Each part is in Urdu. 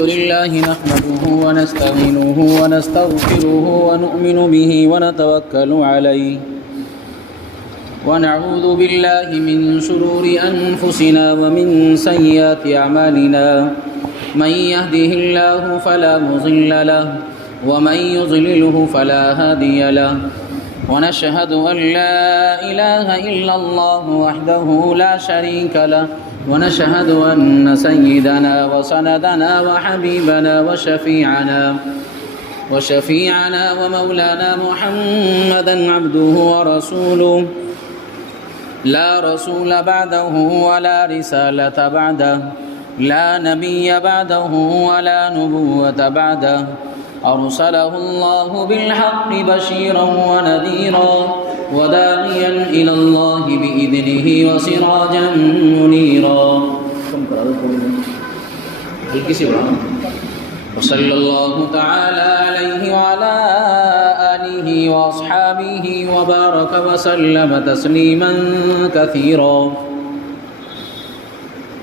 لله نحمده ونستعينه ونستغفره ونؤمن به ونتوكل عليه ونعوذ بالله من شرور أنفسنا ومن سيئات أعمالنا من يهده الله فلا مضل له ومن يضلله فلا هادي له ونشهد أن لا إله إلا الله وحده لا شريك له ونشهد أن سيدنا وسندنا وحبيبنا وشفيعنا ومولانا محمدا عبده ورسوله لا رسول بعده ولا رسالة بعده لا نبي بعده ولا نبوة بعده أرسله الله بالحق بشيرا ونذيرا وداعيا إلى الله بإذنه وسراجا منيرا وصلى الله تعالى عليه وعلى آله وأصحابه وبارك وسلم تسليما كثيرا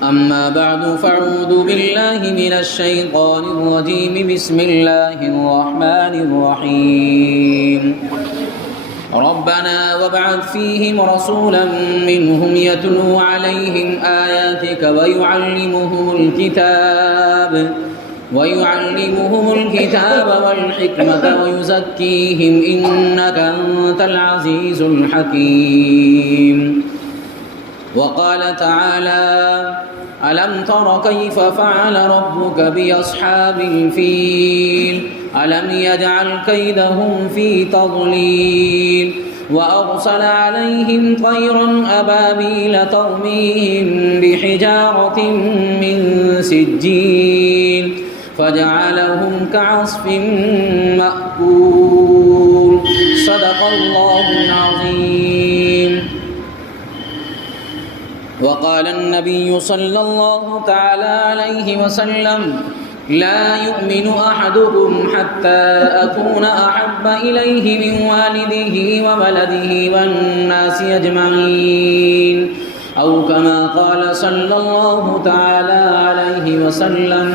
أما بعد فأعوذ بالله من الشيطان الرجيم بسم الله الرحمن الرحيم ربنا وابعث فيهم رسولا منهم يتلو عليهم آياتك ويعلمهم الكتاب والحكمة ويزكيهم إنك أنت العزيز الحكيم وقال تعالى ألم تر كيف فعل ربك بأصحاب الفيل ألم يجعل كيدهم في تضليل وأرسل عليهم طيرا أبابيل ترميهم بحجارة من سجيل فجعلهم كعصف مأكول صدق الله العظيم. وقال النبي صلى الله تعالى عليه وسلم لا يؤمن أحدكم حتى أكون أحب إليه من والده وولده والناس أجمعين أو كما قال صلى الله تعالى عليه وسلم.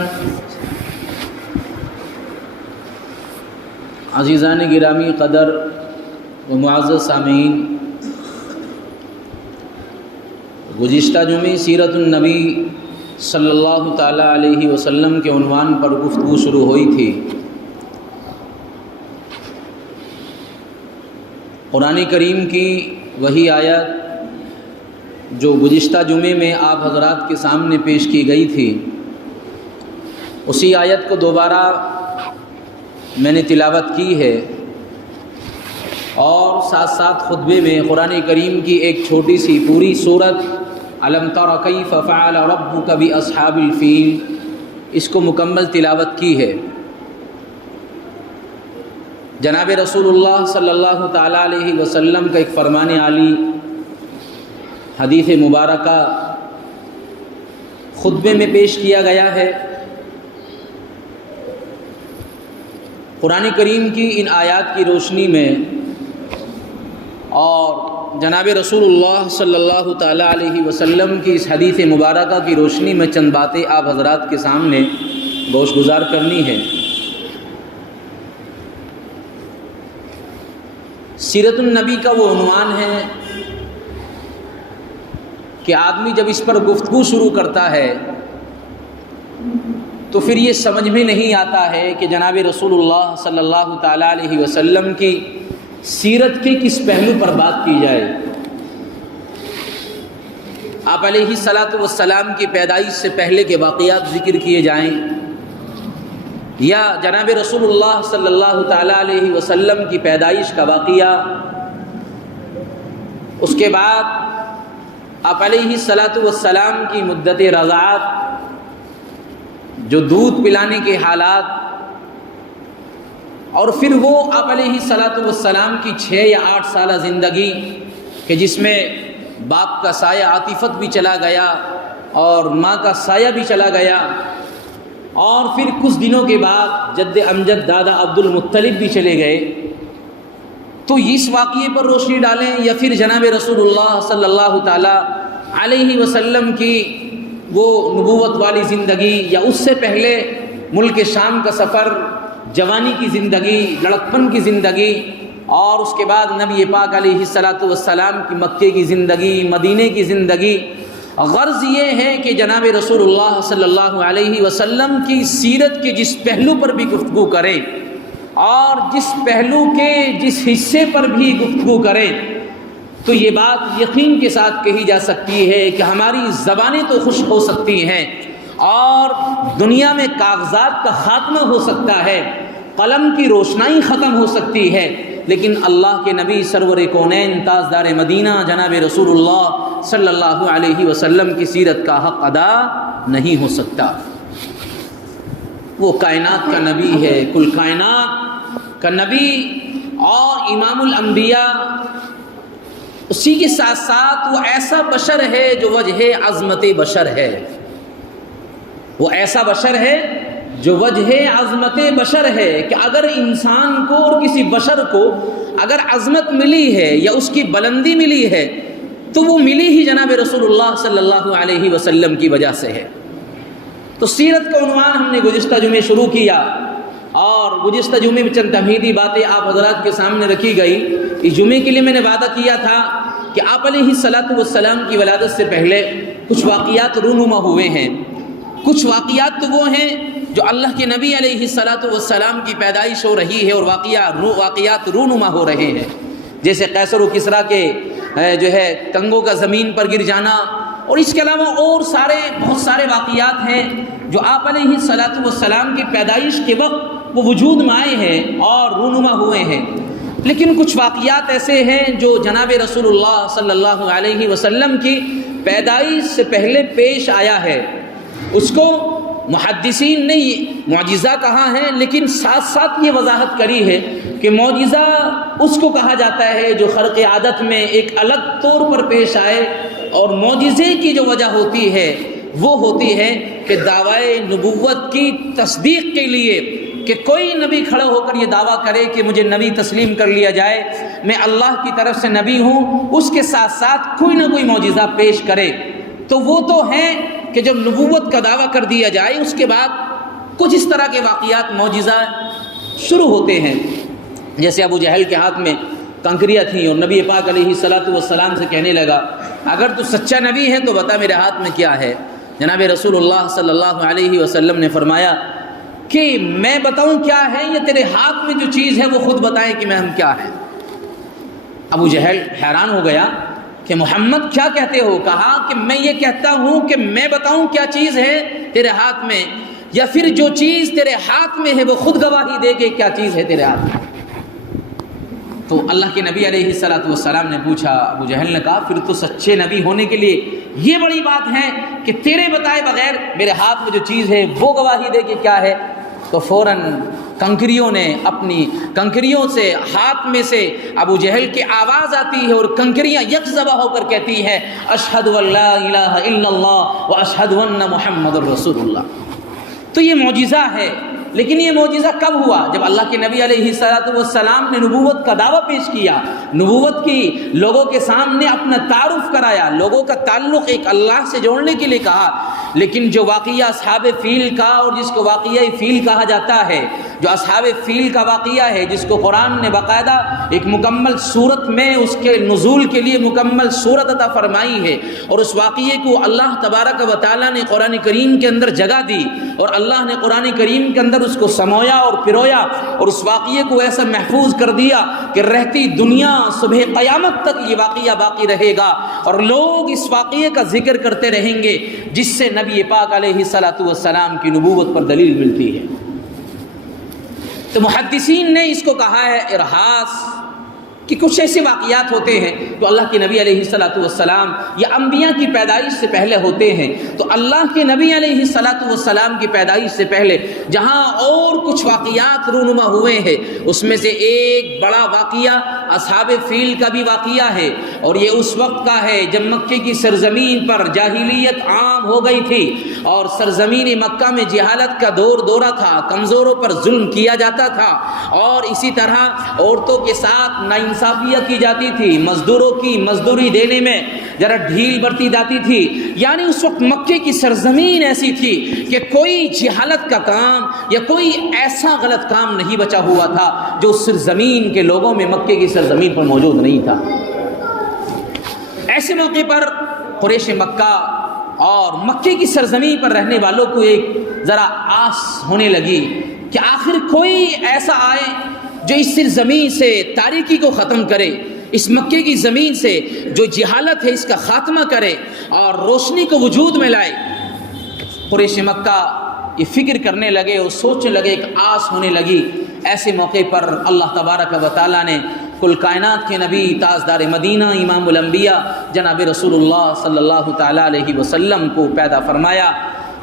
عزیزان گرامی قدر و معزز سامعین، گزشتہ جمعے سیرت النبی صلی اللہ تعالیٰ علیہ وسلم کے عنوان پر گفتگو شروع ہوئی تھی. قرآن کریم کی وہی آیت جو گزشتہ جمعے میں آپ حضرات کے سامنے پیش کی گئی تھی، اسی آیت کو دوبارہ میں نے تلاوت کی ہے، اور ساتھ ساتھ خطبے میں قرآن کریم کی ایک چھوٹی سی پوری سورت الم تر کیف فعل ربک باصحاب الفیل، اس کو مکمل تلاوت کی ہے. جناب رسول اللہ صلی اللہ تعالیٰ علیہ وسلم کا ایک فرمان عالی حدیث مبارکہ خطبے میں پیش کیا گیا ہے. قرآن کریم کی ان آیات کی روشنی میں اور جناب رسول اللہ صلی اللہ تعالیٰ علیہ وسلم کی اس حدیث مبارکہ کی روشنی میں چند باتیں آپ حضرات کے سامنے گوش گزار کرنی ہے. سیرت النبی کا وہ عنوان ہے کہ آدمی جب اس پر گفتگو شروع کرتا ہے تو پھر یہ سمجھ میں نہیں آتا ہے کہ جناب رسول اللہ صلی اللہ تعالیٰ علیہ وسلم کی سیرت کے کس پہلو پر بات کی جائے. آپ علیہ الصلاۃ والسلام کی پیدائش سے پہلے کے واقعات ذکر کیے جائیں، یا جناب رسول اللہ صلی اللہ تعالیٰ علیہ وسلم کی پیدائش کا واقعہ، اس کے بعد آپ علیہ الصلاۃ والسلام کی مدت رضاعت، جو دودھ پلانے کے حالات، اور پھر وہ آپ علیہ الصلاۃ والسلام کی 6 یا 8 سالہ زندگی کہ جس میں باپ کا سایہ عاطفت بھی چلا گیا اور ماں کا سایہ بھی چلا گیا، اور پھر کچھ دنوں کے بعد جد امجد دادا عبد المطلب بھی چلے گئے. تو اس واقعے پر روشنی ڈالیں، یا پھر جناب رسول اللہ صلی اللہ تعالیٰ علیہ وسلم کی وہ نبوت والی زندگی، یا اس سے پہلے ملک شام کا سفر، جوانی کی زندگی، لڑکپن کی زندگی، اور اس کے بعد نبی پاک علیہ الصلاۃ والسلام کی مکے کی زندگی، مدینے کی زندگی۔ غرض یہ ہے کہ جناب رسول اللہ صلی اللہ علیہ وسلم کی سیرت کے جس پہلو پر بھی گفتگو کریں اور جس پہلو کے جس حصے پر بھی گفتگو کریں تو یہ بات یقین کے ساتھ کہی جا سکتی ہے کہ ہماری زبانیں تو خشک ہو سکتی ہیں اور دنیا میں کاغذات کا خاتمہ ہو سکتا ہے، قلم کی روشنائی ختم ہو سکتی ہے، لیکن اللہ کے نبی سرور کونین تاجدار مدینہ جناب رسول اللہ صلی اللہ علیہ وسلم کی سیرت کا حق ادا نہیں ہو سکتا۔ وہ کائنات کا نبی ہے، کل کائنات کا نبی اور امام الانبیاء، اسی کے ساتھ ساتھ وہ ایسا بشر ہے جو وجہ عظمت بشر ہے، وہ ایسا بشر ہے جو وجہ عظمت بشر ہے کہ اگر انسان کو اور کسی بشر کو اگر عظمت ملی ہے یا اس کی بلندی ملی ہے تو وہ ملی ہی جناب رسول اللہ صلی اللہ علیہ وسلم کی وجہ سے ہے۔ تو سیرت کا عنوان ہم نے گزشتہ جمعے شروع کیا اور گزشتہ جمعے میں چند تمہیدی باتیں آپ حضرات کے سامنے رکھی گئی۔ اس جمعے کے لیے میں نے وعدہ کیا تھا کہ آپ علیہ الصلاۃ والسلام کی ولادت سے پہلے کچھ واقعات رونما ہوئے ہیں، کچھ واقعات تو وہ ہیں جو اللہ کے نبی علیہ الصلاۃ والسلام کی پیدائش ہو رہی ہے اور واقعات رونما ہو رہے ہیں، جیسے قیصر و کسریٰ کے جو ہے کنگھوں کا زمین پر گر جانا، اور اس کے علاوہ اور بہت سارے واقعات ہیں جو آپ علیہ الصلاۃ والسلام کی پیدائش کے وقت وہ وجود میں آئے ہیں اور رونما ہوئے ہیں۔ لیکن کچھ واقعات ایسے ہیں جو جناب رسول اللہ صلی اللہ علیہ وسلم کی پیدائش سے پہلے پیش آیا ہے، اس کو محدثین نے معجزہ کہا ہے، لیکن ساتھ ساتھ یہ وضاحت کری ہے کہ معجزہ اس کو کہا جاتا ہے جو خرق عادت میں ایک الگ طور پر پیش آئے، اور معجزے کی جو وجہ ہوتی ہے وہ ہوتی ہے کہ دعوی نبوت کی تصدیق کے لیے کہ کوئی نبی کھڑا ہو کر یہ دعویٰ کرے کہ مجھے نبی تسلیم کر لیا جائے، میں اللہ کی طرف سے نبی ہوں، اس کے ساتھ ساتھ کوئی نہ کوئی معجزہ پیش کرے۔ تو وہ تو ہیں کہ جب نبوت کا دعویٰ کر دیا جائے اس کے بعد کچھ اس طرح کے واقعات معجزہ شروع ہوتے ہیں، جیسے ابو جہل کے ہاتھ میں کنکریاں تھیں اور نبی پاک علیہ الصلاۃ والسلام سے کہنے لگا اگر تو سچا نبی ہے تو بتا میرے ہاتھ میں کیا ہے۔ جناب رسول اللہ صلی اللہ علیہ وسلم نے فرمایا کہ میں بتاؤں کیا ہے یا تیرے ہاتھ میں جو چیز ہے وہ خود بتائیں کہ میں ہم کیا ہے۔ ابو جہل حیران ہو گیا کہ محمد کیا کہتے ہو؟ کہا کہ میں یہ کہتا ہوں کہ میں بتاؤں کیا چیز ہے تیرے ہاتھ میں، یا پھر جو چیز تیرے ہاتھ میں ہے وہ خود گواہی دے کہ کیا چیز ہے تیرے ہاتھ میں۔ تو اللہ کے نبی علیہ الصلاۃ والسلام نے پوچھا، ابو جہل نے کہا پھر تو سچے نبی ہونے کے لیے یہ بڑی بات ہے کہ تیرے بتائے بغیر میرے ہاتھ میں جو چیز ہے وہ گواہی دے کہ کیا ہے۔ تو فوراً کنکریوں نے اپنی کنکریوں سے ہاتھ میں سے ابو جہل کی آواز آتی ہے اور کنکریاں یکزبا ہو کر کہتی ہے اشہد ان لا الہ الا اللہ واشہد ان محمد رسول اللہ۔ تو یہ معجزہ ہے، لیکن یہ معجزہ کب ہوا؟ جب اللہ کے نبی علیہ الصلاۃ والسلام نے نبوت کا دعویٰ پیش کیا، نبوت کی لوگوں کے سامنے اپنا تعارف کرایا، لوگوں کا تعلق ایک اللہ سے جوڑنے کے لیے کہا۔ لیکن جو واقعہ اصحاب فیل کا، اور جس کو واقعہ فیل کہا جاتا ہے، جو اصحاب فیل کا واقعہ ہے جس کو قرآن نے باقاعدہ ایک مکمل صورت میں اس کے نزول کے لیے مکمل صورت عطا فرمائی ہے، اور اس واقعے کو اللہ تبارک و تعالیٰ نے قرآن کریم کے اندر جگہ دی، اور اللہ نے قرآن کریم کے اندر اس کو سمویا اور پرویا، اور اس واقعے کو ایسا محفوظ کر دیا کہ رہتی دنیا صبح قیامت تک یہ واقعہ باقی رہے گا، اور لوگ اس واقعے کا ذکر کرتے رہیں گے، جس سے نبی پاک علیہ الصلاۃ والسلام کی نبوت پر دلیل ملتی ہے۔ تو محدثین نے اس کو کہا ہے ارہاس، کہ کچھ ایسے واقعات ہوتے ہیں جو اللہ کے نبی علیہ الصلاۃ والسلام یا انبیاء کی پیدائش سے پہلے ہوتے ہیں۔ تو اللہ کے نبی علیہ الصلاۃ والسلام کی پیدائش سے پہلے جہاں اور کچھ واقعات رونما ہوئے ہیں، اس میں سے ایک بڑا واقعہ اصحاب فیل کا بھی واقعہ ہے، اور یہ اس وقت کا ہے جب مکے کی سرزمین پر جاہلیت عام ہو گئی تھی، اور سرزمین مکہ میں جہالت کا دورہ تھا، کمزوروں پر ظلم کیا جاتا تھا، اور اسی طرح عورتوں کے ساتھ ناانصافیاں کی جاتی تھی، مزدوروں کی مزدوری دینے میں ذرا ڈھیل برتی جاتی تھی۔ یعنی اس وقت مکے کی سرزمین ایسی تھی کہ کوئی جہالت کا کام یا کوئی ایسا غلط کام نہیں بچا ہوا تھا جو اس سرزمین کے لوگوں میں مکے کی سرزمین پر موجود نہیں تھا۔ ایسے موقع پر قریش مکہ اور مکے کی سرزمین پر رہنے والوں کو ایک ذرا آس ہونے لگی کہ آخر کوئی ایسا آئے جو اس سرزمین سے تاریکی کو ختم کرے، اس مکے کی زمین سے جو جہالت ہے اس کا خاتمہ کرے اور روشنی کو وجود میں لائے۔ قریش مکہ یہ فکر کرنے لگے اور سوچنے لگے، ایک آس ہونے لگی۔ ایسے موقع پر اللہ تبارک و تعالیٰ نے کل کائنات کے نبی، تاجدار مدینہ، امام الانبیاء جناب رسول اللہ صلی اللہ تعالیٰ علیہ وسلم کو پیدا فرمایا،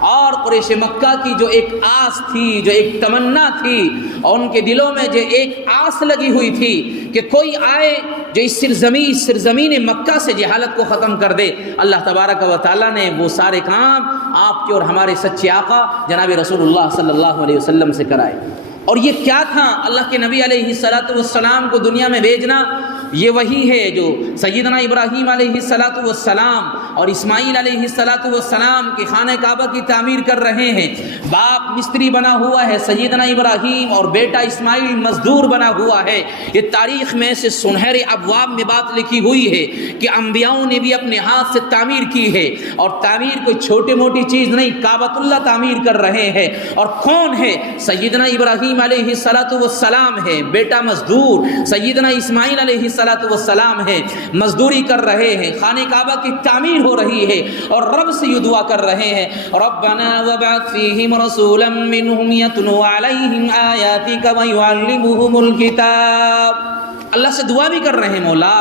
اور قریش مکہ کی جو ایک آس تھی، جو ایک تمنا تھی، اور ان کے دلوں میں جو ایک آس لگی ہوئی تھی کہ کوئی آئے جو اس سرزمین مکہ سے جہالت کو ختم کر دے، اللہ تبارک و تعالیٰ نے وہ سارے کام آپ کے اور ہمارے سچے آقا جناب رسول اللہ صلی اللہ علیہ وسلم سے کرائے۔ اور یہ کیا تھا؟ اللہ کے نبی علیہ الصلوۃ والسلام کو دنیا میں بھیجنا۔ یہ وہی ہے جو سیدنا ابراہیم علیہ الصلوۃ والسلام اور اسماعیل علیہ الصلوۃ والسلام کے خانہ کعبہ کی تعمیر کر رہے ہیں۔ باپ مستری بنا ہوا ہے سیدنا ابراہیم، اور بیٹا اسماعیل مزدور بنا ہوا ہے۔ یہ تاریخ میں سے سنہرے ابواب میں بات لکھی ہوئی ہے کہ انبیاؤں نے بھی اپنے ہاتھ سے تعمیر کی ہے، اور تعمیر کوئی چھوٹی موٹی چیز نہیں، کعبۃ اللہ تعمیر کر رہے ہیں۔ اور کون ہے؟ سیدنا ابراہیم علیہ الصلوۃ والسلام ہے، بیٹا مزدور سیدنا اسماعیل علیہ الصلوۃ والسلام ہے، مزدوری کر رہے ہیں، خانہ کعبہ کی تعمیر ہو رہی ہے، اور رب سے یہ دعا کر رہے ہیں، ربنا وابعث فیہم رسولا منہم یتلو علیہم آیاتک ویعلمہم الکتاب۔ اللہ سے دعا بھی کر رہے ہیں، مولا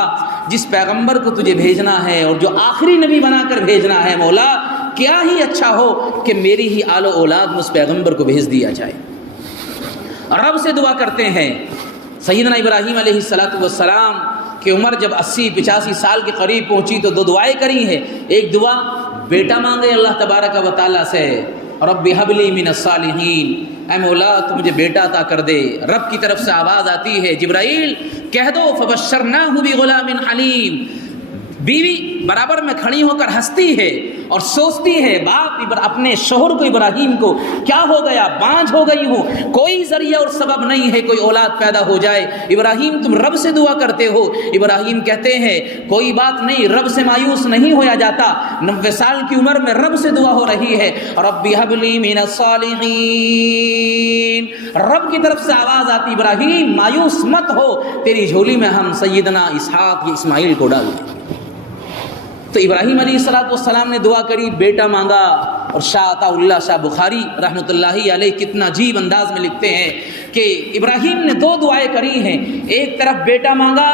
جس پیغمبر کو تجھے بھیجنا ہے اور جو آخری نبی بنا کر بھیجنا ہے، مولا کیا ہی اچھا ہو کہ میری ہی آل و اولاد میں اس پیغمبر کو بھیج دیا جائے۔ رب سے دعا کرتے ہیں۔ سیدنا ابراہیم علیہ الصلوۃ والسلام کی عمر جب 80-85 سال کے قریب پہنچی تو 2 دعائیں کری ہیں۔ ایک دعا بیٹا مانگے اللہ تبارک و تعالیٰ سے، رب ہب لی من الصالحین، اے مولا تو مجھے بیٹا عطا کر دے۔ رب کی طرف سے آواز آتی ہے، جبرائیل کہہ دو فبشرناہ بغلام حلیم۔ بیوی برابر میں کھڑی ہو کر ہنستی ہے اور سوچتی ہے، باپ اپنے شوہر کو، ابراہیم کو کیا ہو گیا، بانجھ ہو گئی ہوں، کوئی ذریعہ اور سبب نہیں ہے کوئی اولاد پیدا ہو جائے۔ ابراہیم تم رب سے دعا کرتے ہو۔ ابراہیم کہتے ہیں کوئی بات نہیں، رب سے مایوس نہیں ہویا جاتا۔ 90 سال کی عمر میں رب سے دعا ہو رہی ہے، رب ہب لی من الصالحین۔ رب کی طرف سے آواز آتی، ابراہیم مایوس مت ہو، تیری جھولی میں ہم سیدنا اسحاق یا اسماعیل کو ڈال دیں۔ تو ابراہیم علیہ السلام نے دعا کری، بیٹا مانگا۔ اور شاہ عطا اللہ شاہ بخاری رحمۃ اللہ علیہ کتنا عجیب انداز میں لکھتے ہیں کہ ابراہیم نے 2 دعائیں کری ہیں۔ ایک طرف بیٹا مانگا،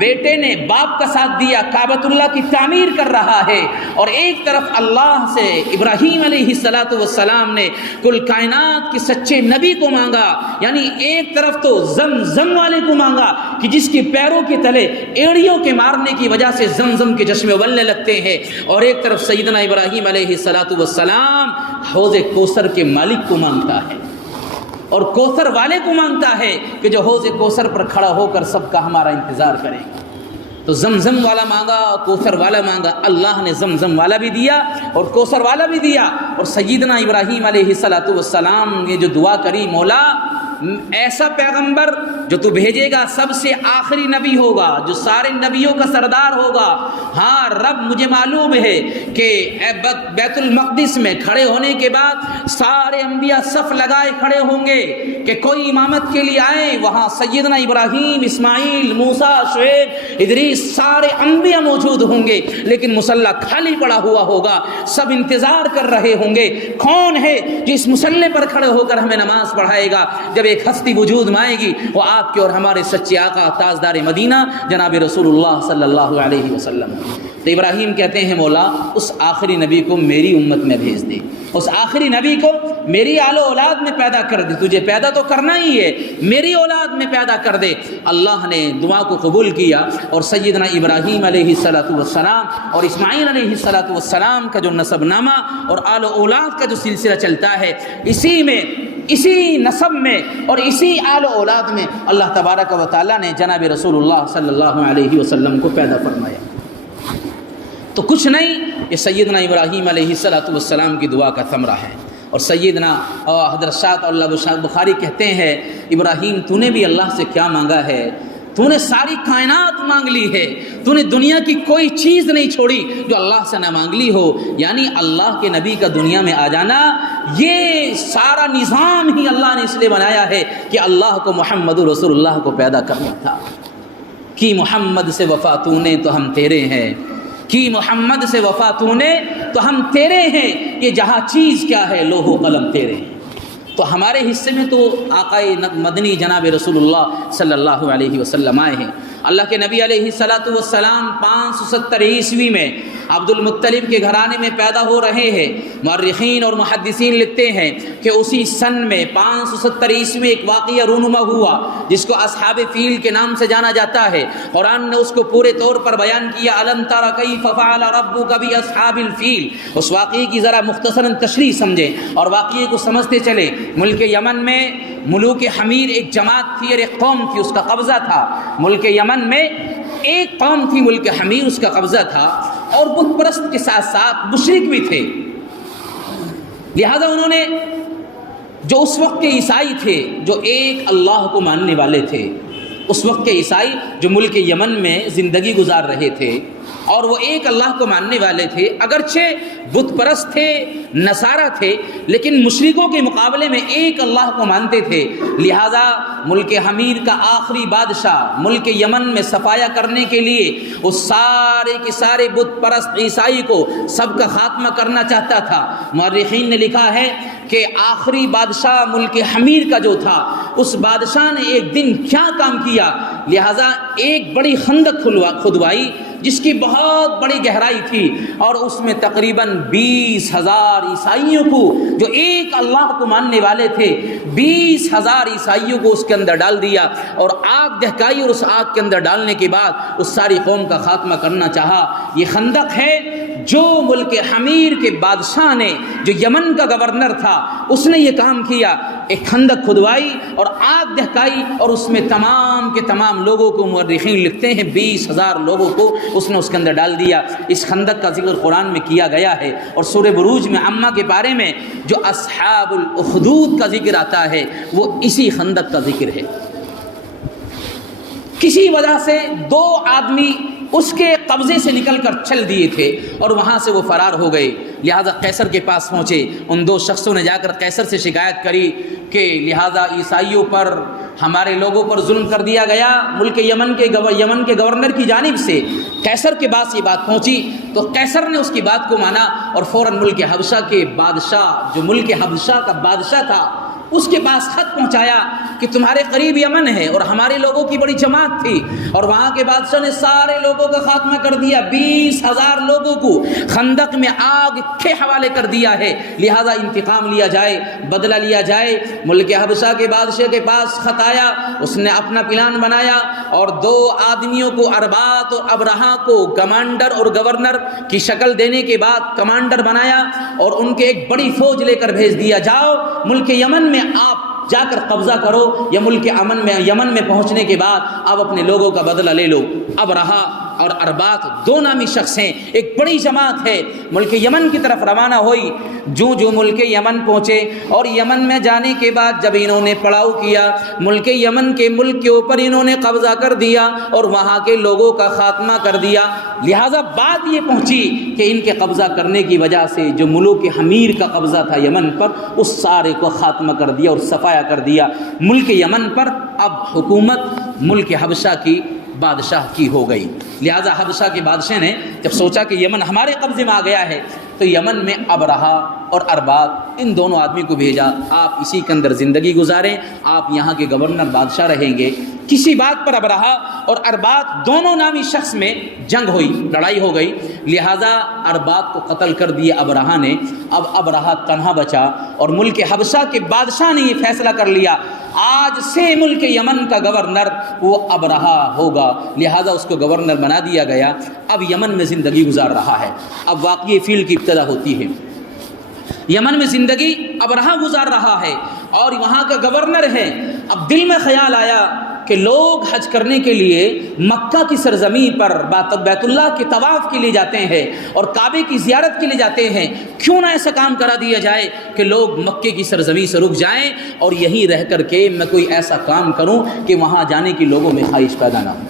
بیٹے نے باپ کا ساتھ دیا، کعبۃ اللہ کی تعمیر کر رہا ہے، اور ایک طرف اللہ سے ابراہیم علیہ السلام نے کل کائنات کے سچے نبی کو مانگا۔ یعنی ایک طرف تو زمزم والے کو مانگا کہ جس کے پیروں کے تلے ایڑیوں کے مارنے کی وجہ سے زمزم کے چشمے ابلنے لگتے ہیں، اور ایک طرف سیدنا ابراہیم علیہ السلام حوض کوثر کے مالک کو مانگتا ہے، اور کوثر والے کو مانگتا ہے کہ جو حوض کوثر پر کھڑا ہو کر سب کا ہمارا انتظار کرے گا۔ تو زمزم والا مانگا، کوثر والا مانگا، اللہ نے زمزم والا بھی دیا اور کوثر والا بھی دیا۔ اور سیدنا ابراہیم علیہ السلام نے جو دعا کری، مولا ایسا پیغمبر جو تو بھیجے گا سب سے آخری نبی ہوگا، جو سارے نبیوں کا سردار ہوگا۔ ہاں رب مجھے معلوم ہے کہ بیت المقدس میں کھڑے ہونے کے بعد سارے انبیاء صف لگائے کھڑے ہوں گے کہ کوئی امامت کے لیے آئے، وہاں سیدنا ابراہیم، اسماعیل، موسیٰ، شعیب، ادریس سارے انبیاء موجود ہوں گے، لیکن مصلی خالی پڑا ہوا ہوگا، سب انتظار کر رہے ہوں گے کون ہے جو اس مصلی پر کھڑے ہو کر ہمیں نماز پڑھائے گا۔ جب ایک ہستی وجود میں آئے گی، وہ آپ کے اور ہمارے سچے آقا تاجدار مدینہ جناب رسول اللہ صلی اللہ علیہ وسلم۔ تو ابراہیم کہتے ہیں مولا اس آخری نبی کو میری امت میں بھیج دے، اس آخری نبی کو میری آل و اولاد میں پیدا کر دے، تجھے پیدا تو کرنا ہی ہے، میری اولاد میں پیدا کر دے۔ اللہ نے دعا کو قبول کیا اور سیدنا ابراہیم علیہ السلام اور اسماعیل علیہ السلام کا جو نسب نامہ اور آل و اولاد کا جو سلسلہ چلتا ہے، اسی نسب میں اور اسی آل و اولاد میں اللہ تبارک و تعالیٰ نے جناب رسول اللہ صلی اللہ علیہ وسلم کو پیدا فرمایا۔ تو کچھ نہیں، یہ سیدنا ابراہیم علیہ السلام کی دعا کا ثمرہ ہے۔ اور سیدنا حضرت شاہ اللہ شاہ بخاری کہتے ہیں ابراہیم تو نے بھی اللہ سے کیا مانگا ہے، تو نے ساری کائنات مانگ لی ہے، تو نے دنیا کی کوئی چیز نہیں چھوڑی جو اللہ سے نہ مانگ لی ہو۔ یعنی اللہ کے نبی کا دنیا میں آ جانا، یہ سارا نظام ہی اللہ نے اس لیے بنایا ہے کہ اللہ کو محمد رسول اللہ کو پیدا کرنا تھا۔ کہ محمد سے وفا تو نے تو ہم تیرے ہیں، کہ محمد سے وفا تو نے تو ہم تیرے ہیں، یہ جہاں چیز کیا ہے لوح و قلم تیرے ہیں۔ تو ہمارے حصے میں تو آقائے مدنی جناب رسول اللہ صلی اللہ علیہ وسلم آئے ہیں۔ اللہ کے نبی علیہ السلام 570 عیسوی میں عبد المطلب کے گھرانے میں پیدا ہو رہے ہیں۔ مورخین اور محدثین لکھتے ہیں کہ اسی سن میں 570 عیسوی میں ایک واقعہ رونما ہوا جس کو اصحاب فیل کے نام سے جانا جاتا ہے۔ قرآن نے اس کو پورے طور پر بیان کیا، الم تر کیف فعل ربک باصحاب الفیل۔ اس واقعے کی ذرا مختصراً تشریح سمجھیں اور واقعے کو سمجھتے چلیں۔ ملک یمن میں ملوک حمیر ایک جماعت تھی اور ایک قوم تھی، اس کا قبضہ تھا۔ ملک یمن میں ایک قوم تھی ملک حمیر، اس کا قبضہ تھا، اور بت پرست کے ساتھ ساتھ مشرک بھی تھے۔ لہذا انہوں نے جو اس وقت کے عیسائی تھے، جو ایک اللہ کو ماننے والے تھے، اس وقت کے عیسائی جو ملک یمن میں زندگی گزار رہے تھے اور وہ ایک اللہ کو ماننے والے تھے، اگرچہ بت پرست تھے، نصارہ تھے، لیکن مشرکوں کے مقابلے میں ایک اللہ کو مانتے تھے۔ لہذا ملک حمیر کا آخری بادشاہ ملک یمن میں صفایا کرنے کے لیے اس سارے کے سارے بت پرست عیسائی کو سب کا خاتمہ کرنا چاہتا تھا۔ مورخین نے لکھا ہے کہ آخری بادشاہ ملک حمیر کا جو تھا، اس بادشاہ نے ایک دن کیا کام کیا، لہذا ایک بڑی خندق کھدوائی جس کی بہت بڑی گہرائی تھی، اور اس میں تقریباً 20,000 عیسائیوں کو جو ایک اللہ کو ماننے والے تھے، 20,000 عیسائیوں کو اس کے اندر ڈال دیا اور آگ دہکائی، اور اس آگ کے اندر ڈالنے کے بعد اس ساری قوم کا خاتمہ کرنا چاہا۔ یہ خندق ہے جو ملک حمیر کے بادشاہ نے، جو یمن کا گورنر تھا، اس نے یہ کام کیا، ایک خندق کھدوائی اور آگ دہکائی، اور اس میں تمام کے تمام لوگوں کو، مورخین لکھتے ہیں 20,000 لوگوں کو اس نے اس کے اندر ڈال دیا۔ اس خندق کا ذکر قرآن میں کیا گیا ہے، اور سورہ بروج میں عامہ کے بارے میں جو اصحاب الاخدود کا ذکر آتا ہے وہ اسی خندق کا ذکر ہے۔ کسی وجہ سے 2 آدمی اس کے قبضے سے نکل کر چل دیے تھے اور وہاں سے وہ فرار ہو گئے۔ لہذا قیصر کے پاس پہنچے، ان 2 شخصوں نے جا کر قیصر سے شکایت کری کہ لہذا عیسائیوں پر، ہمارے لوگوں پر ظلم کر دیا گیا ملک یمن کے گورنر کی جانب سے۔ قیصر کے پاس یہ بات پہنچی تو قیصر نے اس کی بات کو مانا اور فوراً ملک حبشہ کے بادشاہ، جو ملک حبشہ کا بادشاہ تھا، اس کے پاس خط پہنچایا کہ تمہارے قریب یمن ہے اور ہمارے لوگوں کی بڑی جماعت تھی، اور وہاں کے بادشاہ نے سارے لوگوں کا خاتمہ کر دیا، 20,000 لوگوں کو خندق میں آگ کے حوالے کر دیا ہے، لہذا انتقام لیا جائے، بدلہ لیا جائے۔ ملک حبشہ کے بادشاہ کے پاس خط آیا، اس نے اپنا پلان بنایا اور 2 آدمیوں کو، اربات اور ابرہا کو کمانڈر اور گورنر کی شکل دینے کے بعد کمانڈر بنایا اور ان کے ایک بڑی فوج لے کر بھیج دیا، جاؤ ملک یمن میں آپ جا کر قبضہ کرو، یا ملک یمن میں پہنچنے کے بعد آپ اپنے لوگوں کا بدلہ لے لو۔ ابرہا اور اربات 2 نامی شخص ہیں، ایک بڑی جماعت ہے، ملک یمن کی طرف روانہ ہوئی۔ جو ملک یمن پہنچے اور یمن میں جانے کے بعد جب انہوں نے پڑاؤ کیا، ملک یمن کے ملک کے اوپر انہوں نے قبضہ کر دیا اور وہاں کے لوگوں کا خاتمہ کر دیا۔ لہٰذا بات یہ پہنچی کہ ان کے قبضہ کرنے کی وجہ سے جو ملوک حمیر کا قبضہ تھا یمن پر، اس سارے کو خاتمہ کر دیا اور صفایا کر دیا۔ ملک یمن پر اب حکومت ملک حبشہ کی بادشاہ کی ہو گئی۔ لہذا حبشہ کے بادشاہ نے جب سوچا کہ یمن ہمارے قبضے میں آ گیا ہے، تو یمن میں ابرہا اور ارباب ان دونوں آدمی کو بھیجا، آپ اسی کے اندر زندگی گزاریں، آپ یہاں کے گورنر بادشاہ رہیں گے۔ کسی بات پر ابرہہ اور ارباب دونوں نامی شخص میں جنگ ہوئی، لڑائی ہو گئی، لہٰذا ارباب کو قتل کر دیے ابرہہ نے۔ اب ابرہہ تنہا بچا اور ملک حبشہ کے بادشاہ نے یہ فیصلہ کر لیا آج سے ملک یمن کا گورنر وہ ابرہہ ہوگا، لہٰذا اس کو گورنر بنا دیا گیا۔ اب یمن میں زندگی گزار رہا ہے۔ اب واقعی فیل کی ابتدا ہوتی ہے۔ یمن میں زندگی ابرہہ گزار رہا ہے اور وہاں کا گورنر ہے۔ اب دل میں خیال آیا کہ لوگ حج کرنے کے لیے مکہ کی سرزمین پر بیت اللہ کے طواف کے لیے جاتے ہیں اور کعبے کی زیارت کے لیے جاتے ہیں، کیوں نہ ایسا کام کرا دیا جائے کہ لوگ مکے کی سرزمین سے رک جائیں اور یہیں رہ کر کے میں کوئی ایسا کام کروں کہ وہاں جانے کی لوگوں میں خواہش پیدا نہ ہو۔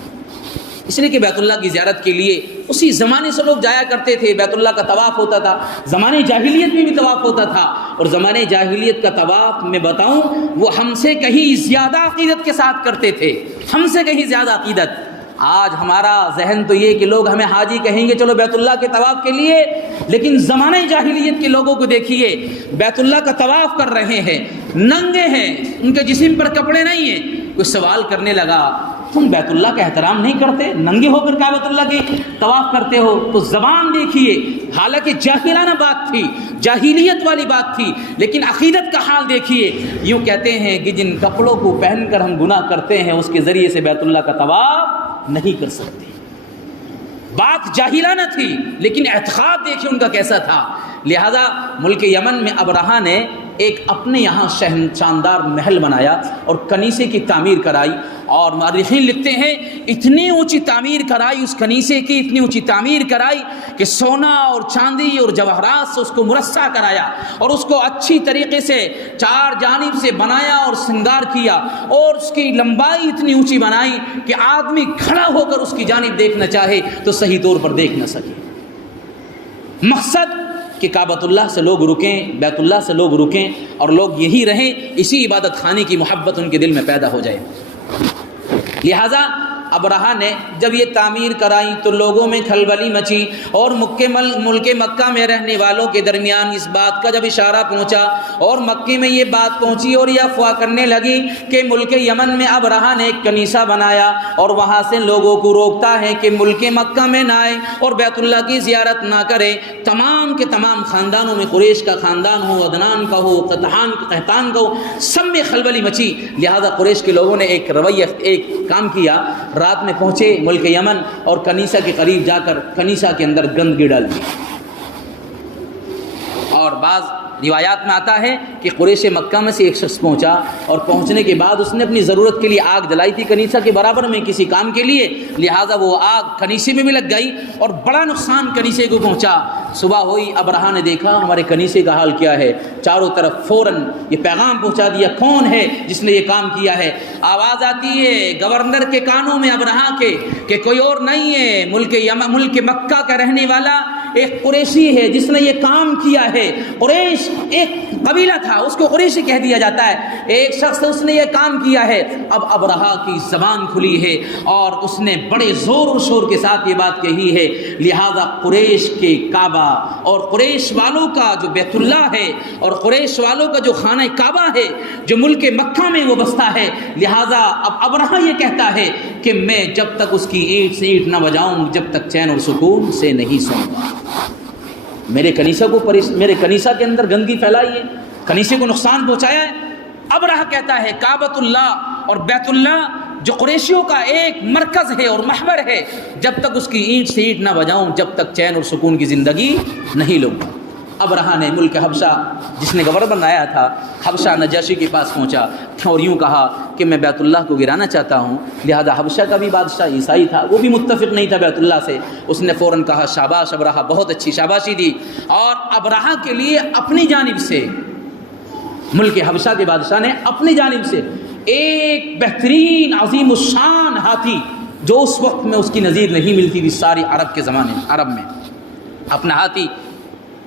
اس لیے کہ بیت اللہ کی زیارت کے لیے اسی زمانے سے لوگ جایا کرتے تھے، بیت اللہ کا طواف ہوتا تھا، زمانے جاہلیت میں بھی طواف ہوتا تھا، اور زمانے جاہلیت کا طواف میں بتاؤں وہ ہم سے کہیں زیادہ عقیدت کے ساتھ کرتے تھے، ہم سے کہیں زیادہ عقیدت۔ آج ہمارا ذہن تو یہ کہ لوگ ہمیں حاجی کہیں گے چلو بیت اللہ کے طواف کے لیے، لیکن زمانے جاہلیت کے لوگوں کو دیکھیے بیت اللہ کا طواف کر رہے ہیں، ننگے ہیں، ان کے جسم پر کپڑے نہیں ہیں۔ کوئی سوال کرنے لگا تم بیت اللہ کا احترام نہیں کرتے، ننگے ہو کر بیت اللہ کی طواف کرتے ہو؟ تو زبان دیکھیے، حالانکہ جاہلانہ بات تھی، جاہلیت والی بات تھی، لیکن عقیدت کا حال دیکھیے۔ یوں کہتے ہیں کہ جن کپڑوں کو پہن کر ہم گناہ کرتے ہیں اس کے ذریعے سے بیت اللہ کا طواف نہیں کر سکتے۔ بات جاہلانہ تھی لیکن اعتقاد دیکھیے ان کا کیسا تھا۔ لہذا ملک یمن میں ابرہہ نے ایک اپنے یہاں شاندار محل بنایا اور کنیسے کی تعمیر کرائی، اور مورخین لکھتے ہیں اتنی اونچی تعمیر کرائی اس کنیسے کی، اتنی اونچی تعمیر کرائی کہ سونا اور چاندی اور جواہرات سے اس کو مرصع کرایا اور اس کو اچھی طریقے سے چار جانب سے بنایا اور سنگار کیا، اور اس کی لمبائی اتنی اونچی بنائی کہ آدمی کھڑا ہو کر اس کی جانب دیکھنا چاہے تو صحیح طور پر دیکھ نہ سکے۔ مقصد کہ کعبۃ اللہ سے لوگ رکیں، بیت اللہ سے لوگ رکیں اور لوگ یہی رہیں، اسی عبادت خانے کی محبت ان کے دل میں پیدا ہو جائے۔ لہذا ابرہہ نے جب یہ تعمیر کرائی تو لوگوں میں کھلبلی مچی، اور ملک مکہ میں رہنے والوں کے درمیان اس بات کا جب اشارہ پہنچا اور مکے میں یہ بات پہنچی اور یہ افواہ کرنے لگی کہ ملک یمن میں ابرہہ نے ایک کنیسہ بنایا اور وہاں سے لوگوں کو روکتا ہے کہ ملک مکہ میں نہ آئے اور بیت اللہ کی زیارت نہ کرے۔ تمام کے تمام خاندانوں میں، قریش کا خاندان ہو، عدنان کا ہو، قحطان کا ہو، سب میں کھلبلی مچی۔ لہذا قریش کے لوگوں نے ایک کام کیا، رات میں پہنچے ملک یمن اور کنیسہ کے قریب جا کر کنیسہ کے اندر گندگی ڈال دی۔ اور بعض روایات میں آتا ہے کہ قریش مکہ میں سے ایک شخص پہنچا اور پہنچنے کے بعد اس نے اپنی ضرورت کے لیے آگ جلائی تھی کنیسہ کے برابر میں کسی کام کے لیے، لہٰذا وہ آگ کنیسے میں بھی لگ گئی اور بڑا نقصان کنیسے کو پہنچا۔ صبح ہوئی، ابرہہ نے دیکھا ہمارے کنیسے کا حال کیا ہے، چاروں طرف فوراً یہ پیغام پہنچا دیا کون ہے جس نے یہ کام کیا ہے۔ آواز آتی ہے گورنر کے کانوں میں ابرہہ کے کہ کوئی اور نہیں ہے، ملک مکہ کا رہنے والا ایک قریشی ہے جس نے یہ کام کیا ہے۔ قریش ایک قبیلہ تھا، اس کو قریشی کہہ دیا جاتا ہے، ایک شخص اس نے یہ کام کیا ہے۔ اب ابرہہ کی زبان کھلی ہے اور اس نے بڑے زور و شور کے ساتھ یہ بات کہی ہے، لہذا قریش کے کعبہ اور قریش والوں کا جو بیت اللہ ہے اور قریش والوں کا جو خانہ کعبہ ہے جو ملک مکہ میں وہ بستا ہے، لہذا اب ابرہہ یہ کہتا ہے کہ میں جب تک اس کی اینٹ سے اینٹ نہ بجاؤں جب تک چین اور سکون سے نہیں سوؤں گا۔ میرے کنیسہ کے اندر گندگی پھیلائی ہے، کنیسے کو نقصان پہنچایا ہے۔ ابرہہ کہتا ہے کعبۃ اللہ اور بیت اللہ جو قریشیوں کا ایک مرکز ہے اور محور ہے، جب تک اس کی اینٹ سے اینٹ نہ بجاؤں جب تک چین اور سکون کی زندگی نہیں لوں گا۔ ابرہہ نے ملک حبشہ جس نے گورنر بنایا تھا، حبشہ نجاشی کے پاس پہنچا اور یوں کہا کہ میں بیت اللہ کو گرانا چاہتا ہوں، لہذا حبشہ کا بھی بادشاہ عیسائی تھا، وہ بھی متفق نہیں تھا بیت اللہ سے۔ اس نے فوراً کہا شاباش ابرہہ، بہت اچھی شاباشی دی، اور ابرہہ کے لیے اپنی جانب سے ملک حبشہ کے بادشاہ نے اپنی جانب سے ایک بہترین عظیم الشان ہاتھی جو اس وقت میں اس کی نظیر نہیں ملتی تھی ساری عرب کے زمانے میں، عرب میں، اپنا ہاتھی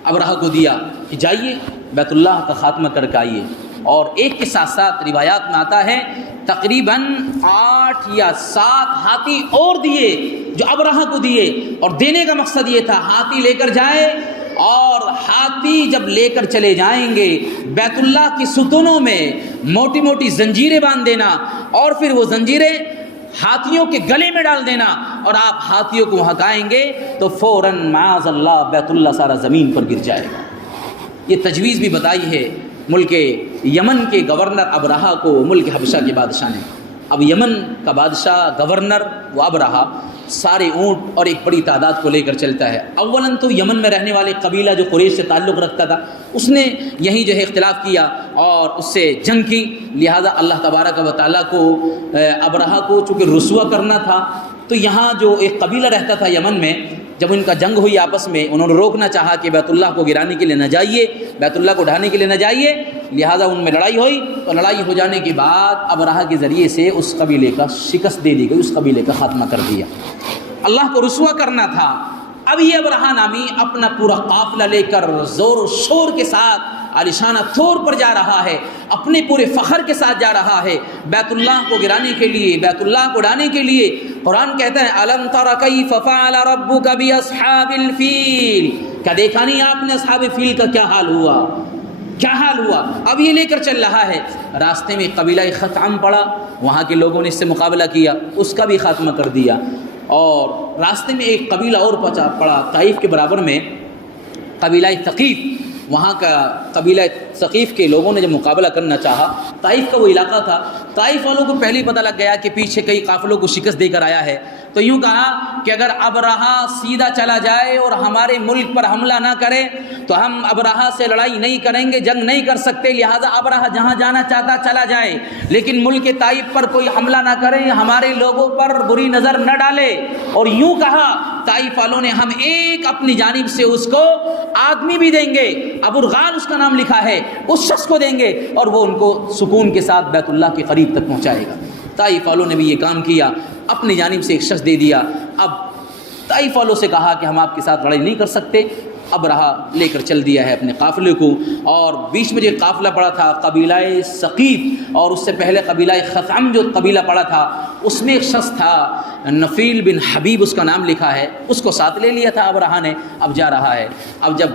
ابرہہ کو دیا کہ جائیے بیت اللہ کا خاتمہ کر کے آئیے۔ اور ایک کے ساتھ ساتھ روایات میں آتا ہے تقریباً 8 یا 7 ہاتھی اور دیے جو ابرہہ کو دیے، اور دینے کا مقصد یہ تھا ہاتھی لے کر جائے اور ہاتھی جب لے کر چلے جائیں گے بیت اللہ کی ستونوں میں موٹی موٹی زنجیریں باندھ دینا اور پھر وہ زنجیریں ہاتھیوں کے گلے میں ڈال دینا اور آپ ہاتھیوں کو ہکائیں گے تو فوراً معاذ اللہ بیت اللہ سارا زمین پر گر جائے گا۔ یہ تجویز بھی بتائی ہے ملک یمن کے گورنر ابرہا کو ملک حبشہ کے بادشاہ نے۔ اب یمن کا بادشاہ گورنر وہ ابرہا سارے اونٹ اور ایک بڑی تعداد کو لے کر چلتا ہے۔ اولاً تو یمن میں رہنے والے قبیلہ جو قریش سے تعلق رکھتا تھا اس نے یہی جو ہے اختلاف کیا اور اس سے جنگ کی، لہذا اللہ تبارک و تعالیٰ کو ابرہا کو چونکہ رسوا کرنا تھا تو یہاں جو ایک قبیلہ رہتا تھا یمن میں، جب ان کا جنگ ہوئی آپس میں، انہوں نے روکنا چاہا کہ بیت اللہ کو گرانے کے لیے نہ جائیے، بیت اللہ کو ڈھانے کے لیے نہ جائیے، لہٰذا ان میں لڑائی ہوئی اور لڑائی ہو جانے کے بعد ابرہا کے ذریعے سے اس قبیلے کا شکست دے دی گئی، اس قبیلے کا خاتمہ کر دیا۔ اللہ کو رسوا کرنا تھا۔ اب یہ ابرہا نامی اپنا پورا قافلہ لے کر زور و شور کے ساتھ عالیشانہ طور پر جا رہا ہے، اپنے پورے فخر کے ساتھ جا رہا ہے بیت اللہ کو گرانے کے لیے، بیت اللہ کو ڈھانے کے لیے۔ قرآن کہتا ہے الم تر کیف فعل ربک باصحاب الفیل، کیا دیکھا نہیں آپ نے اصحاب فیل کا کیا حال ہوا، کیا حال ہوا۔ اب یہ لے کر چل رہا ہے، راستے میں قبیلہ خثعم پڑا، وہاں کے لوگوں نے اس سے مقابلہ کیا، اس کا بھی خاتمہ کر دیا۔ اور راستے میں ایک قبیلہ اور پڑا طائف کے برابر میں، قبیلہ ثقیف، وہاں کا قبیلہ ثقیف کے لوگوں نے جب مقابلہ کرنا چاہا، طائف کا وہ علاقہ تھا، طائف والوں کو پہلے ہی پتہ لگ گیا کہ پیچھے کئی قافلوں کو شکست دے کر آیا ہے، تو یوں کہا کہ اگر ابرہا سیدھا چلا جائے اور ہمارے ملک پر حملہ نہ کرے تو ہم ابرہا سے لڑائی نہیں کریں گے، جنگ نہیں کر سکتے، لہٰذا ابرہا جہاں جانا چاہتا چلا جائے لیکن ملک طائف پر کوئی حملہ نہ کرے، ہمارے لوگوں پر بری نظر نہ ڈالے۔ اور یوں کہا طائف والوں نے ہم ایک اپنی جانب سے اس کو آدمی بھی دیں گے، ابوالغال اس کا نام لکھا ہے، اس شخص کو دیں گے اور وہ ان کو سکون کے ساتھ بیت اللہ کے قریب تک پہنچائے گا۔ طائف والوں نے بھی یہ کام کیا، اپنی جانب سے ایک شخص دے دیا۔ اب طائف والوں سے کہا کہ ہم آپ کے ساتھ لڑائی نہیں کر سکتے، ابرہا لے کر چل دیا ہے اپنے قافلے کو، اور بیچ میں جو قافلہ پڑا تھا قبیلہ ثقیف اور اس سے پہلے قبیلہ خثعم جو قبیلہ پڑا تھا، اس میں ایک شخص تھا نفیل بن حبیب اس کا نام لکھا ہے، اس کو ساتھ لے لیا تھا ابرہا نے۔ اب جا رہا ہے، اب جب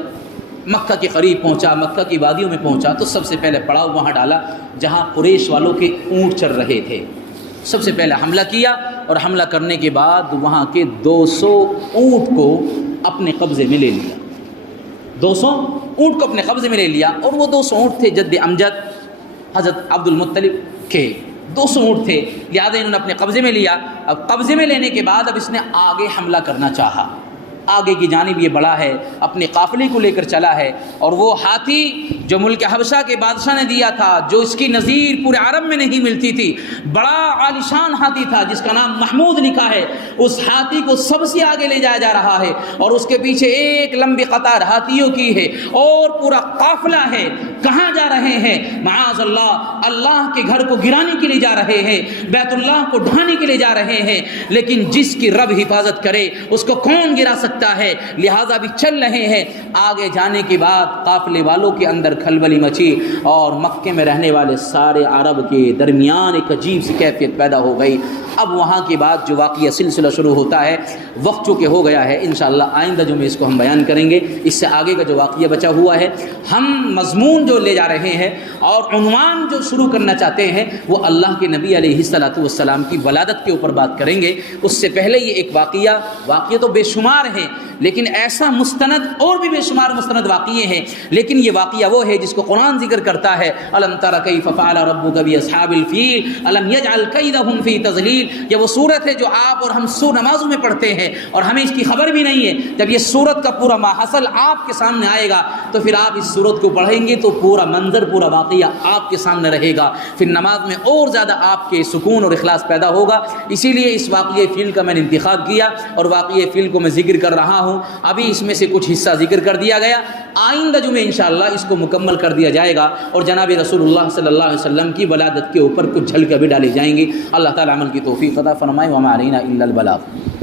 مکہ کے قریب پہنچا، مکہ کی وادیوں میں پہنچا تو سب سے پہلے پڑاؤ وہاں ڈالا جہاں قریش والوں کے اونٹ چل رہے تھے۔ سب سے پہلے حملہ کیا اور حملہ کرنے کے بعد وہاں کے 200 اونٹ کو اپنے قبضے میں لے لیا، 200 اونٹ کو اپنے قبضے میں لے لیا۔ اور وہ 200 اونٹ تھے جد امجد حضرت عبد المطلب کے، 200 اونٹ تھے، لہٰذا انہوں نے اپنے قبضے میں لیا۔ اب قبضے میں لینے کے بعد اب اس نے آگے حملہ کرنا چاہا، آگے کی جانب یہ بڑا ہے، اپنے قافلے کو لے کر چلا ہے، اور وہ ہاتھی جو ملک حبشہ کے بادشاہ نے دیا تھا، جو اس کی نظیر پورے عرب میں نہیں ملتی تھی، بڑا عالیشان ہاتھی تھا جس کا نام محمود لکھا ہے، اس ہاتھی کو سب سے آگے لے جایا جا رہا ہے اور اس کے پیچھے ایک لمبی قطار ہاتھیوں کی ہے اور پورا قافلہ ہے۔ کہاں جا رہے ہیں؟ معاذ اللہ، اللہ کے گھر کو گرانے کے لیے جا رہے ہیں، بیت اللہ کو ڈھانے کے لیے جا رہے ہیں، لیکن جس کی رب حفاظت کرے اس کو کون گرا سکتا ہے، لہٰذا بھی چل رہے ہیں۔ آگے جانے کے بعد قافلے والوں کے اندر کھلبلی مچی اور مکے میں رہنے والے سارے عرب کے درمیان ایک عجیب سی کیفیت پیدا ہو گئی۔ اب وہاں کے بعد جو واقعہ سلسلہ شروع ہوتا ہے، وقت چونکہ ہو گیا ہے، انشاءاللہ آئندہ جو میں اس کو ہم بیان کریں گے، اس سے آگے کا جو واقعہ بچا ہوا ہے، ہم مضمون جو لے جا رہے ہیں اور عنوان جو شروع کرنا چاہتے ہیں وہ اللہ کے نبی علیہ الصلوۃ والسلام کی ولادت کے اوپر بات کریں گے۔ اس سے پہلے یہ ایک واقعہ تو بے شمار ہیں، لیکن ایسا مستند اور بھی بے شمار مستند واقعے ہیں، لیکن یہ واقعہ وہ ہے جس کو قرآن ذکر کرتا ہے، الم تر کیف فعل ربک باصحاب الفیل الم یجعل کیدہم فی تضلیل۔ یہ وہ صورت ہے جو آپ اور ہم سو نمازوں میں پڑھتے ہیں اور ہمیں اس کی خبر بھی نہیں ہے۔ جب یہ صورت کا پورا ماحصل آپ کے سامنے آئے گا تو پھر آپ اس صورت کو پڑھیں گے تو پورا منظر، پورا واقعہ آپ کے سامنے رہے گا، پھر نماز میں اور زیادہ آپ کے سکون اور اخلاص پیدا ہوگا۔ اسی لیے اس واقعہ فیل کا میں نے انتخاب کیا اور واقعہ فیل کو میں ذکر کر رہا ہوں۔ ابھی اس میں سے کچھ حصہ ذکر کر دیا گیا، آئندہ جمعے انشاءاللہ اس کو مکمل کر دیا جائے گا اور جناب رسول اللہ صلی اللہ علیہ وسلم کی ولادت کے اوپر کچھ جھلکیں بھی ڈالی جائیں گی۔ اللہ تعالی عمل کی توفیق عطا فرمائے، وما علینا الا البلاغ۔